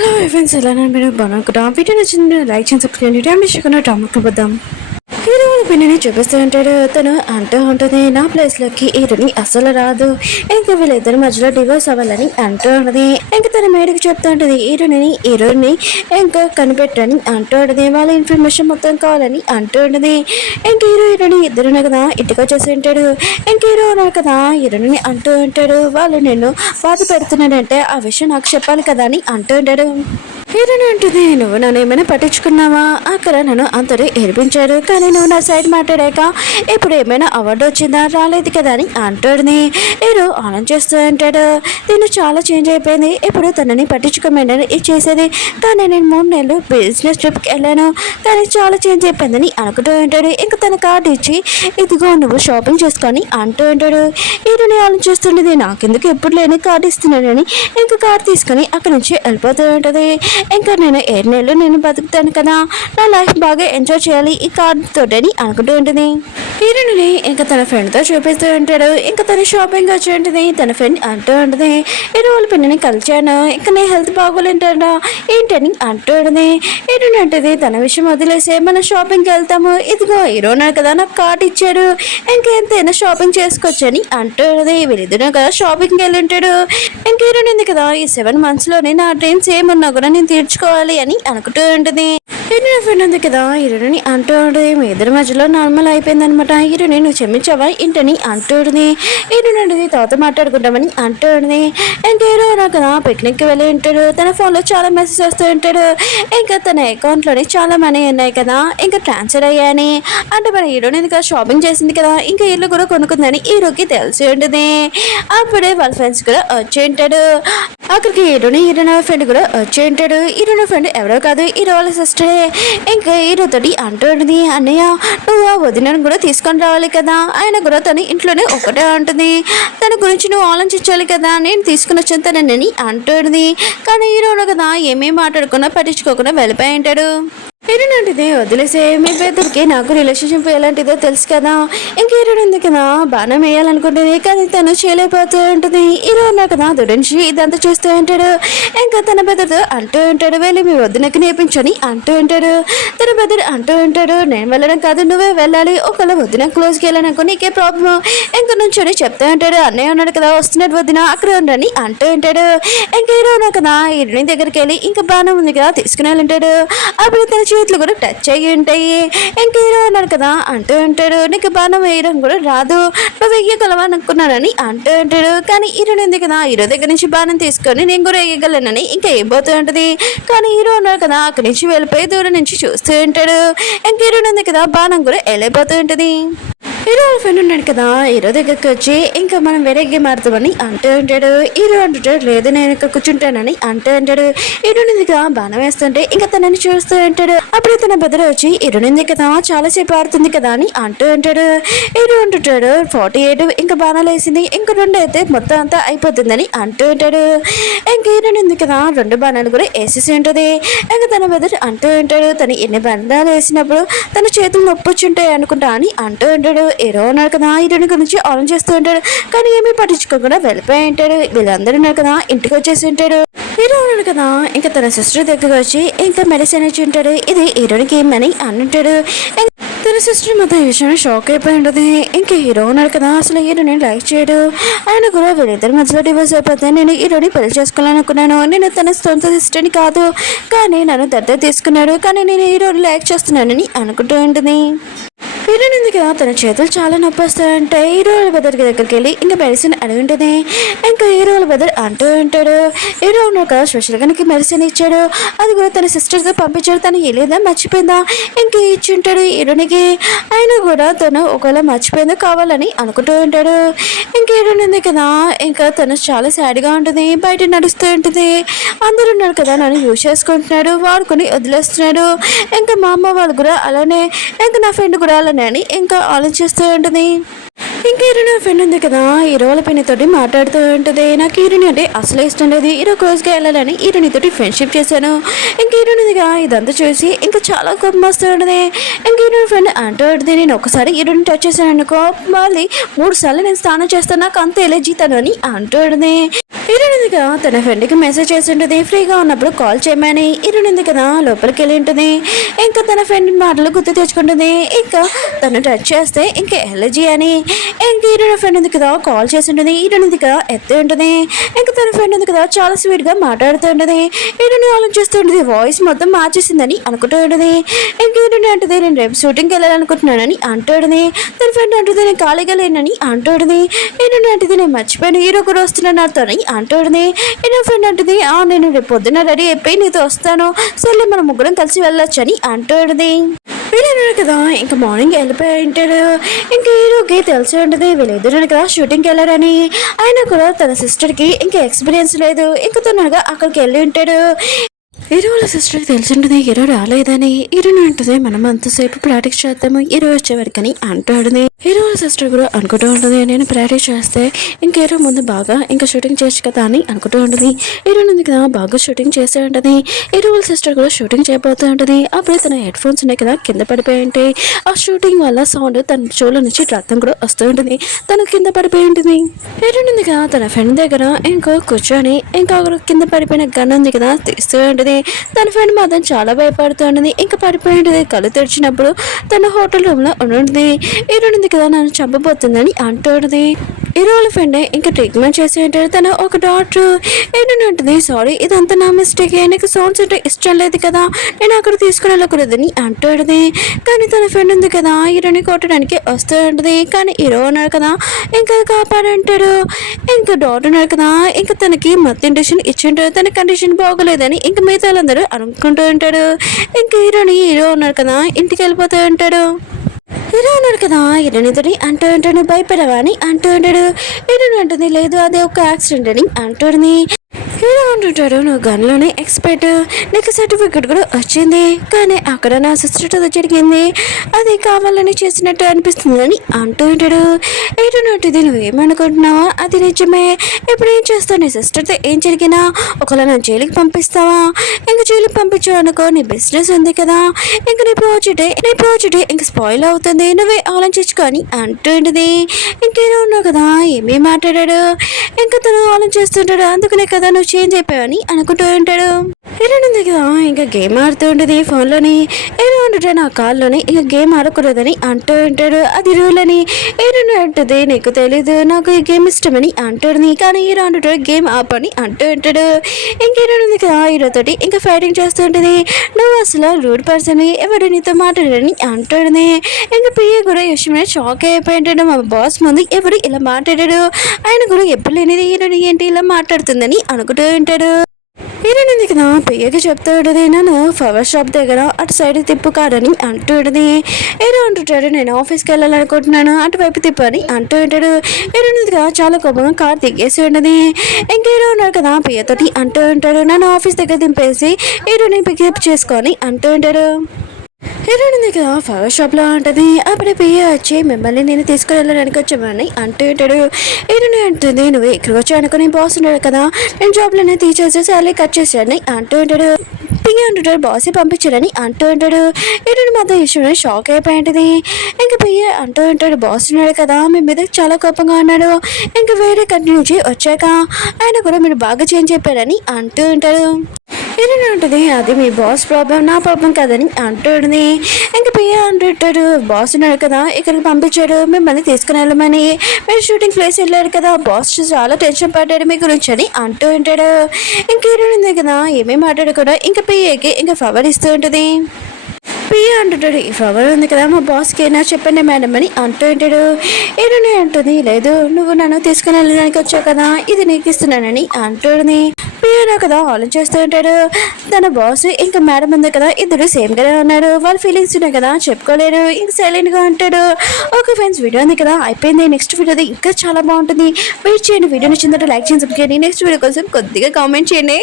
Hello friends, ఎలా మీరు బాగున్నా? వీడియో నచ్చింది లైక్ చేసి సబ్స్క్రైబ్ చేయండి. డామేజ్ టామకు వద్దాం. హీరో వాళ్ళ పిన్నని చూపిస్తూ ఉంటాడు. తను అంటూ ఉంటుంది, నా ప్లేస్లోకి హీరోని అస్సలు రాదు, ఇంకా వీళ్ళిద్దరి మధ్యలో డివోర్స్ అవ్వాలని అంటూ ఉంటుంది. ఇంకా తన మేడకి చెప్తూ ఉంటుంది, హీరోని ఇంకా కనిపెట్టని అంటూ ఉంటుంది. వాళ్ళ ఇన్ఫర్మేషన్ మొత్తం కావాలని అంటూ ఉంటుంది. ఇంక హీరోని ఇద్దరునే కదా ఇంటికి వచ్చేసి ఉంటాడు. ఇంక హీరో కదా హీరోని అంటూ ఉంటాడు, వాళ్ళు నేను బాధ పెడుతున్నాడంటే ఆ విషయం నాకు చెప్పాలి కదా అని అంటూ ఉంటాడు. హీరోని అంటుంది, నువ్వు నన్ను ఏమైనా పట్టించుకున్నావా? అక్కడ నన్ను అందరూ ఏడిపించారు, కానీ నువ్వు నా సైడ్ మాట్లాడాక ఇప్పుడు ఏమైనా అవార్డు వచ్చిందా? రాలేదు కదా అని అంటాడుని. హీరో ఆనంద్ చేస్తూ ఉంటాడు, నేను చాలా చేంజ్ అయిపోయింది, ఇప్పుడు తనని పట్టించుకోమని చేసేది, కానీ నేను 3 నెలలు బిజినెస్ ట్రిప్కి వెళ్ళాను, కానీ చాలా చేంజ్ అయిపోయిందని అనుకుంటూ ఉంటాడు. ఇంకా తన కార్డు ఇచ్చి, ఇదిగో నువ్వు షాపింగ్ చేసుకొని అంటూ ఉంటాడు. హీరోని ఆలోచిస్తుండేది, నాకెందుకు ఎప్పుడు లేని కార్డు ఇస్తున్నాడని ఇంకా కార్డు తీసుకొని అక్కడి నుంచి వెళ్ళిపోతూ ఉంటుంది. ఇంకా నేను 7 నెలలు నేను బతుకుతాను కదా, నా లైఫ్ బాగా ఎంజాయ్ చేయాలి ఈ కార్డు తోటని అనుకుంటూ ఉంటుంది. హీరోని ఇంకా తన ఫ్రెండ్తో చూపిస్తూ ఉంటాడు. ఇంకా తన షాపింగ్ వచ్చి ఉంటుంది. తన ఫ్రెండ్ అంటూ ఉంటుంది, హీరో వాళ్ళ పిన్నని కలిచాను, ఇంకా నీ హెల్త్ బాగోలేంటా ఏంటని అంటూ ఉంటుంది. హీరోని అంటుంది, తన విషయం వదిలేసే మనం షాపింగ్కి వెళ్తాము, ఇదిగో హీరోనా కదా నాకు కార్డు ఇచ్చాడు, ఇంకెంతైనా షాపింగ్ చేసుకోవచ్చని అంటూ ఉంటుంది. వీళ్ళిద్దరు కదా షాపింగ్కి వెళ్ళి ఉంటాడు. ఇంక హీరోని ఉంది కదా, ఈ 7 monthsలోనే నా డ్రీమ్స్ ఏమున్నా కూడా నేను తీర్చుకోవాలి అని అనుకుంటూ ఉంటుంది. హీరోని ఫ్రెండ్ ఉంది కదా హీరోని అంటూ ఉంటుంది, మీ ఇద్దరి మధ్యలో నార్మల్ అయిపోయింది అనమాట, హీరోని నువ్వు క్షమించావా ఏంటని అంటూ ఉంటుంది. హీరోని అనేది తర్వాత మాట్లాడుకుంటామని అంటూ ఉంటుంది. ఇంకా హీరో కదా పిక్నిక్కి వెళ్ళి ఉంటాడు. తన ఫోన్లో చాలా మెసేజ్ వస్తూ ఉంటాడు. ఇంకా తన అకౌంట్లోనే చాలా మనీ ఉన్నాయి కదా, ఇంకా ట్రాన్స్ఫర్ అయ్యాయని అంటే మన హీరోని కదా షాపింగ్ చేసింది కదా, ఇంకా ఇల్లు కూడా కొనుక్కుందని హీరోకి తెలిసి ఉంటుంది. అప్పుడే వాళ్ళ ఫ్రెండ్స్ కూడా వచ్చి ఉంటాడు. అక్కడికి హీరోని ఫ్రెండ్ కూడా వచ్చి ఉంటాడు. హీరోని ఫ్రెండ్ ఎవరో కాదు, హీరో వాళ్ళ సిస్టరే. ఇంకా హీరోతోటి అంటూ ఉంటుంది, అన్నయ్య నువ్వు ఆ వదినను కూడా తీసుకొని రావాలి కదా, ఆయన కూడా తను ఇంట్లోనే ఒకటే ఉంటుంది, తన గురించి నువ్వు ఆలోచించాలి కదా, నేను తీసుకుని వచ్చాను తనని అంటూ ఉంటుంది. కానీ హీరోను కదా ఏమేమి మాట్లాడుకున్నా పట్టించుకోకుండా వెళ్ళిపోయి ఉంటాడు. హీరోని అంటే వదిలేసే, మీ పెద్దరికి నాకు రిలేషన్షిప్ ఎలాంటిదో తెలుసు కదా, ఇంక హీరోని ఉంది కదా బాణం వేయాలనుకుంటుంది, కానీ తను చేయలేకపోతూ ఉంటుంది. హీరో ఉన్నా కదా దురించి ఇదంతా చూస్తూ ఉంటాడు. ఇంకా తన పెద్దతో అంటూ ఉంటాడు, వెళ్ళి మీ వద్దునకి నేర్పించని అంటూ ఉంటాడు. తన పెద్దడు అంటూ ఉంటాడు, నేను వెళ్ళడం కాదు నువ్వే వెళ్ళాలి, ఒకవేళ వద్దున క్లోజ్కి వెళ్ళాలనుకో నీకే ప్రాబ్లం, ఇంక నుంచి చెప్తూ ఉంటాడు. అన్నయ్య ఉన్నాడు కదా వస్తున్నాడు వద్దున అక్కడ ఉండని అంటూ ఉంటాడు. ఇంకా హీరో ఉన్నా కదా హీరోని దగ్గరికి వెళ్ళి ఇంకా బాణం ఉంది కదా తీసుకుని వెళ్ళింటాడు. అప్పుడు తన చేతులు కూడా టచ్ అయ్యి ఉంటాయి. ఇంకా హీరో ఉన్నాడు కదా అంటూ ఉంటాడు, నీకు బాణం వేయడం కూడా రాదు, నువ్వు వేయగలవా అనుకున్నానని అంటూ ఉంటాడు. కానీ హీరోని ఉంది కదా హీరో దగ్గర నుంచి బాణం తీసుకొని నేను కూడా వేయగలనని ఇంకా ఏమవుతూ ఉంటుంది. కానీ హీరో ఉన్నాడు కదా అక్కడి నుంచి వెళ్ళిపోయి దూరం నుంచి చూస్తూ ఉంటాడు. ఇంకా హీరోని ఉంది కదా బాణం కూడా వెళ్ళిపోతూ ఉంటుంది. హీరో ఫ్రెండ్ ఉన్నాడు కదా హీరో దగ్గరికి వచ్చి ఇంకా మనం వేరే గేమ్ ఆడతామని అంటూ ఉంటాడు. హీరో అంటుంటాడు, లేదు నేను ఇక్కడ కూర్చుంటానని అంటూ ఉంటాడు. హీరోని కదా బాణం వేస్తుంటే ఇంకా తనని చూస్తూ ఉంటాడు. అప్పుడు తన బెదరు వచ్చి హీరోని కదా చాలా సేపు ఆడుతుంది కదా అని అంటూ ఉంటాడు. హీరో అంటుంటాడు, 48 ఇంకా బాణాలు వేసింది, ఇంకా 2 అయితే మొత్తం అంతా అయిపోతుందని అంటూ ఉంటాడు. ఇంకా హీరోని కదా 2 బాణాలు కూడా వేసేసి ఉంటుంది. ఇంకా తన బెదరు అంటూ ఉంటాడు, తను ఎన్ని బాణాలు వేసినప్పుడు తన చేతులు నొప్పి వచ్చి ఉంటాయి అనుకుంటా అని అంటూ ఉంటాడు. హీరో ఉన్నాడు కదా హీరోని గురించి ఆన్ చేస్తూ ఉంటాడు, కానీ ఏమీ పట్టించుకోకుండా వెళ్ళిపోయి ఉంటాడు. వీళ్ళందరూ ఉన్నారు కదా ఇంటికి వచ్చేసి ఉంటాడు. హీరో ఉన్నాడు కదా ఇంకా తన సిస్టర్ దగ్గర వచ్చి ఇంకా మెడిసిన్ ఇచ్చి ఉంటాడు, ఇది హీరోనికి ఏమని అంటాడు. తన సిస్టర్ మొత్తం ఈ విషయం షాక్ అయిపోయి ఉంటుంది. ఇంకా హీరో ఉన్నాడు కదా అసలు హీరోని లైక్ చేయడు, ఆయన కూడా వీళ్ళిద్దరి మధ్యలో డివోర్స్ అయిపోతే నేను హీరోని పెళ్లి చేసుకోవాలనుకున్నాను, నేను తన సొంత సిస్టర్ని కాదు, కానీ నన్ను దత్తత తీసుకున్నాడు, కానీ నేను హీరోని లైక్ చేస్తున్నానని అనుకుంటూ ఉంటుంది. హీరోని ఉంది కదా తన చేతులు చాలా నొప్పి వస్తాయంటే హీరో వాళ్ళ బెదర్ దగ్గరికి వెళ్ళి ఇంకా మెడిసిన్ అడిగి ఉంటుంది. ఇంకా హీరో వాళ్ళ బెదర్ అంటూ ఉంటాడు, హీరో ఉన్నాడు కదా స్పెషల్గా నీకు మెడిసిన్ ఇచ్చాడు, అది కూడా తన సిస్టర్తో పంపించాడు, తను ఏలేదా మర్చిపోయిందా ఇంకా ఇచ్చి ఉంటాడు హీరోనికి. ఆయన కూడా తను ఒకవేళ మర్చిపోయిందో కావాలని అనుకుంటూ ఉంటాడు. ఇంకా హీరోని ఉంది కదా ఇంకా తను చాలా సాడ్గా ఉంటుంది, బయట నడుస్తూ ఉంటుంది. అందరూ ఉన్నారు కదా నన్ను యూజ్ చేసుకుంటున్నాడు, వాడుకొని వదిలేస్తున్నాడు, ఇంకా మా అమ్మ వాళ్ళు కూడా అలానే, ఇంకా నా ఫ్రెండ్ కూడా అలానే అని ఇంకా ఆలోచిస్తూ ఉంటుంది. ఇంకా హీరోని ఫ్రెండ్ ఉంది కదా హీరో వాళ్ళ పిన్నితోటి మాట్లాడుతూ ఉంటుంది, నాకు హీరోని అంటే అసలు ఇష్టం లేదు, హీరో క్లోజ్గా వెళ్ళాలని హీరోనితోటి ఫ్రెండ్షిప్ చేశాను. ఇంకా హీరోనిదిగా ఇదంతా చూసి ఇంకా చాలా కోపం వస్తూ ఉంటుంది. ఇంకా హీరోని ఫ్రెండ్ అంటూ ఉంటుంది, నేను ఒకసారి హీరోని టచ్ చేశాను అనుకో మళ్ళీ 3 సార్లు నేను స్నానం చేస్తాను, నాకు అంత ఎలర్జీ తను అని అంటూ ఉంటుంది. హీరోని ఇరునిందిగా తన ఫ్రెండ్కి మెసేజ్ చేసి ఉంటుంది, ఫ్రీగా ఉన్నప్పుడు కాల్ చేయమని. ఇరునింది కదా లోపలికి వెళ్ళి ఉంటుంది. ఇంకా తన ఫ్రెండ్ మాటలు గుర్తు తెచ్చుకుంటుంది. ఇంకా తను టచ్ చేస్తే ఇంకా ఎలర్జీ అని. ఇంక ఇరుని ఫ్రెండ్ ఉంది కదా కాల్ చేసి ఉంటుంది. ఇరునింది కదా ఎత్తే ఉంటుంది. ఇంకా తన ఫ్రెండ్ ఉంది కదా చాలా స్వీట్గా మాట్లాడుతూ ఉంటుంది. ఇరుని ఆలోచిస్తూ ఉంటుంది, వాయిస్ మొత్తం మార్చేసిందని అనుకుంటూ ఉంటుంది. ఇంక ఇరుని అంటుంది, నేను రేపు షూటింగ్కి వెళ్ళాలనుకుంటున్నానని అంటుంది. తన ఫ్రెండ్ అంటుంది, నేను ఖాళీగా లేనని అంటుంది. ఇరుని అంటుంది, నేను మర్చిపోయాను హీరో కూడా వస్తున్నాను నాతో అని అంటుంది. ఇరుని ఫ్రెండ్ అంటుంది, నేను రేపు పొద్దున్న రెడీ అయిపోయి నీతో వస్తాను, సర్లే మనం ముగ్గురం కలిసి వెళ్ళొచ్చని అంటుంది. వీళ్ళెన్నారు కదా ఇంకా మార్నింగ్ వెళ్ళిపోయి ఉంటాడు. ఇంకా హీరోకి తెలిసి ఉంటుంది వీళ్ళిద్దరు కదా షూటింగ్కి వెళ్ళారని. ఆయన కూడా తన సిస్టర్కి ఇంకా ఎక్స్పీరియన్స్ లేదు. ఇంకా తొందరగా అక్కడికి వెళ్ళి ఉంటాడు. హీరో వాళ్ళ సిస్టర్కి తెలిసి ఉంటుంది హీరో రాలేదని. హీరోని అంటుంది, మనం అంతసేపు ప్రాక్టీస్ చేద్దాము హీరో వచ్చేవరకని అంటుంది. హీరో వాళ్ళ సిస్టర్ కూడా అనుకుంటూ ఉంటుంది, నేను ప్రాక్టీస్ చేస్తే ఇంకా హీరో ముందు బాగా ఇంకా షూటింగ్ చేయొచ్చు కదా అని అనుకుంటూ ఉంటుంది. హీరో ఉంది కదా బాగా షూటింగ్ చేస్తూ ఉంటుంది. హీరో వాళ్ళ సిస్టర్ కూడా షూటింగ్ చేయబోతూ ఉంటుంది. అప్పుడే తన హెడ్ ఫోన్స్ ఉన్నాయి కదా కింద పడిపోయి ఉంటాయి. ఆ షూటింగ్ వల్ల సౌండ్ తన చెవుల నుంచి రక్తం కూడా వస్తూ ఉంటుంది. తను కింద పడిపోయి ఉంటుంది. హీరో ఉంది కదా తన ఫ్రెండ్ దగ్గర ఇంకో కూర్చొని ఇంకా కింద పడిపోయిన గన్ ఉంది కదా తీస్తూ ఉంటుంది. తన ఫ్రెండ్ మాత్రం చాలా భయపడుతూ ఉంటుంది. ఇంకా పడిపోయి ఉంటుంది. కళ్ళు తెరిచినప్పుడు తన హోటల్ రూమ్ లో ఉంటుంది. హీరో ఉంది కదా నన్ను చంపబోతుందని అంటుంది. హీరో వాళ్ళ ఫ్రెండ్ ఇంకా ట్రీట్మెంట్ చేసి ఉంటాడు. తను ఒక డాక్టర్. ఏంటని ఉంటుంది, సారీ ఇదంతా నా మిస్టేక్, నీకు సౌండ్స్ అంటే ఇష్టం లేదు కదా, నేను అక్కడ తీసుకుని వెళ్ళకూడదని అంటుంది. కానీ తన ఫ్రెండ్ ఉంది కదా హీరోని కొట్టడానికి వస్తూ ఉంటుంది. కానీ హీరో ఉన్నాడు కదా ఇంకా కాపాడంటాడు. ఇంకా డాక్టర్ ఉన్నాడు కదా ఇంకా తనకి మత్తు ఇంజెక్షన్ ఇచ్చింటాడు. తన కండిషన్ బాగోలేదని ఇంకా మిగతా వాళ్ళందరూ అనుకుంటూ ఉంటాడు. ఇంకా హీరో ఉన్నాడు కదా ఇంటికి వెళ్ళిపోతూ ఉంటాడు. హీరో ఉన్నాడు కదా హీరోనితోని అంటూ ఉంటాడు, భయపడవా అని అంటూ ఉంటాడు. హీరోని అంటుంది, లేదు అదే ఒక యాక్సిడెంట్ అని అంటుంది. హీరో అంటుంటాడు, నువ్వు గన్లోనే ఎక్స్పర్ట్, నీకు సర్టిఫికెట్ కూడా వచ్చింది, కానీ అక్కడ నా సిస్టర్ జరిగింది, అది కావాలని చేసినట్టు అనిపిస్తుంది అని అంటూ ఉంటాడు. హీరో అంటుంది, నువ్వేమనుకుంటున్నావా, అది నిజమే, ఇప్పుడు ఏం చేస్తావు, నీ సిస్టర్తో ఏం జరిగినా ఒకవేళ నా జైలుకి పంపిస్తావా, ఇంక జైలుకి పంపించావు అనుకో నీ బిజినెస్ ఉంది కదా, ఇంక నీ ప్రాజెక్ట్ ఇంక స్పాయిల్ అవుతుంది, నువ్వే ఆలోచించుకొని అంటుంటుంది. ఇంకేదో ఉన్నావు కదా ఏమీ మాట్లాడాడు. ఇంకా తను ఆలోచిస్తుంటాడు, అందుకనే కదా నువ్వు చేంజ్ అయిపోయావని అనుకుంటూ ఉంటాడు. హీరోయిన్ కదా ఇంకా గేమ్ ఆడుతూ ఉంటుంది ఫోన్లోని. హీరో ఉంటుంటే నా కాల్లోని ఇంకా గేమ్ ఆడకూడదని అంటూ ఉంటాడు, అది రూల్ అని. హీరోయిన్ అంటుంది, నీకు తెలీదు నాకు ఈ గేమ్ ఇష్టమని అంటుంది. కానీ హీరో అంటుంటాడు గేమ్ ఆపని అంటూ ఉంటాడు. ఇంక హీరోయిన్ ఉంది కదా హీరోతోటి ఇంకా ఫైటింగ్ చేస్తూ ఉంటుంది. నువ్వు అసలు రూడ్ పర్సన్, ఎవరు నీతో మాట్లాడారని అంటుంది. ఇంకా పిఏ కూడా విషయమే షాక్ అయిపోయి ఉంటాడు, మా బాస్ ముందు ఎవరు ఇలా మాట్లాడాడు, ఆయన కూడా ఎప్పుడు లేనిది హీరోయిన్ ఏంటి ఇలా మాట్లాడుతుందని అనుకుంటూ ఉంటాడు. హీరోయిన్ ఉంది కదా పియ్యకి చెప్తూ ఉంటుంది, నన్ను ఫ్లవర్ షాప్ దగ్గర అటు సైడ్ తిప్పు కాడని అంటూ ఉంటుంది. హీరో అంటుంటాడు, నేను ఆఫీస్కి వెళ్ళాలనుకుంటున్నాను అటువైపు తిప్పు అని అంటూ ఉంటాడు. హీరోయిన్ ఉంది కదా చాలా కోపంగా కార్ దిగేసి ఉంటుంది. ఇంక హీరో ఉన్నాడు కదా పియ్యతోటి అంటూ ఉంటాడు, నన్ను ఆఫీస్ దగ్గర దింపేసి హీరోని పికప్ చేసుకొని అంటూ ఉంటాడు. హీరోయిన్ ఉంది కదా ఫ్లవర్ షాప్లో ఉంటుంది. అప్పుడే పియ్య వచ్చి మిమ్మల్ని నేను తీసుకుని వెళ్ళడానికి వచ్చామని అంటూ ఉంటాడు. హీరోయిన్ అంటుంది, నువ్వు ఇక్కడ వచ్చి అనుకుని బాస్ ఉన్నాడు కదా, నేను జాబ్లోనే తీసేసి సాలరీ కట్ చేశాడని అంటూ ఉంటాడు. పియ్య అంటుంటాడు, బాసే పంపించాడని అంటూ ఉంటాడు. హీరోయిన్ మాత్రం ఇష్టం షాక్ అయిపోయి ఉంటుంది. ఇంకా పియ్య అంటూ ఉంటాడు, బాస్ ఉన్నాడు కదా మీ మీద చాలా కోపంగా ఉన్నాడు, ఇంకా వేరే కంట్రీ నుంచి వచ్చాక ఆయన కూడా మీరు బాగా చేంజ్ అయిపోయారని అంటూ ఉంటాడు. హీరోయిన్ ఉంటుంది, అది మీ బాస్ ప్రాబ్లం, నా ప్రాబ్లం కదని అంటుంది. ఇంకా పియ్య అంటుంటాడు, బాస్ ఉన్నాడు కదా ఇక్కడికి పంపించాడు మిమ్మల్ని తీసుకుని వెళ్ళమని, మీరు షూటింగ్ ప్లేస్ వెళ్ళారు కదా, బాస్ చాలా టెన్షన్ పడ్డాడు మీ గురించి అని అంటూ ఉంటాడు. ఇంక హీరోయిన్ ఉంది కదా ఏమేమి మాట్లాడు కూడా ఇంకా పియ్యకి ఇంకా ఫ్లవర్ ఇస్తూ ఉంటుంది. పియ్య అంటుంటాడు, ఈ ఫ్లవర్ ఉంది కదా మా బాస్కి నా చెప్పండి మేడం అని అంటూ ఉంటాడు. హీరోయిన్ అంటుంది, లేదు నువ్వు నన్ను తీసుకుని వెళ్ళడానికి వచ్చావు కదా ఇది నీకు ఇస్తున్నానని అంటుంది. పియ్యలో కదా ఆలోచిస్తూ ఉంటాడు, తన బాస్ ఇంకా మేడం ఉంది కదా ఇద్దరు సేమ్ గానే ఉన్నారు, వాళ్ళ ఫీలింగ్స్ ఉన్నాయి కదా చెప్పుకోలేరు, ఇంకా సైలెంట్ గా ఉంటాడు. ఓకే ఫ్రెండ్స్, వీడియో ఉంది కదా అయిపోయింది, నెక్స్ట్ వీడియో ఇంకా చాలా బాగుంటుంది, వెయిట్ చేయండి. వీడియో నచ్చిందంటే లైక్ చేయండి, సబ్స్క్రైబ్ చేయండి, నెక్స్ట్ వీడియో కోసం కొద్దిగా కామెంట్ చేయండి.